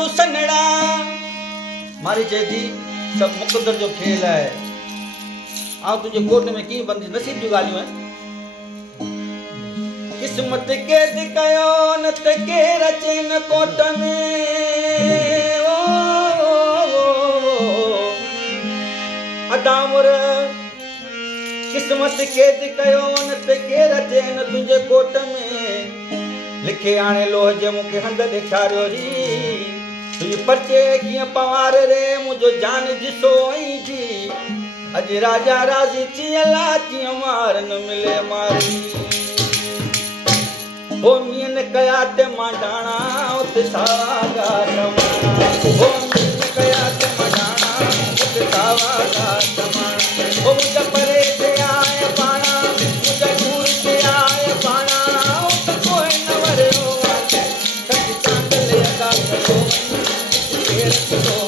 मारू सनड़ा मारी चए थी सब मुक़दर जो खेल है आ तुझे कोर्ट में की बंदी नसीब जी गालियूं हैं किस्मत कैद कयो न त केर अचे न कोर्ट में अदामुर किस्मत कैद कयो न त केर अचे न तुझे कोर्ट में लिखे आणे लोह जे मूंखे हंध ॾेखारियो ही तुझे पर्चे कीअं पवार रे मुंहिंजो जान जिसो आई जी अॼु राजा राज़ी थी अला कीअं मार न मिले मारी हो मीअं न कया ते मां डाणा उते सागा टमाणा हो मीअं न कया ते मां डाणा उते सागा टमाणा हो मुंहिंजा परे ते आए पाणा मुंहिंजा दूर ते आए पाणा उते कोई न वरियो आहे सच चांद ले अदा कयो केर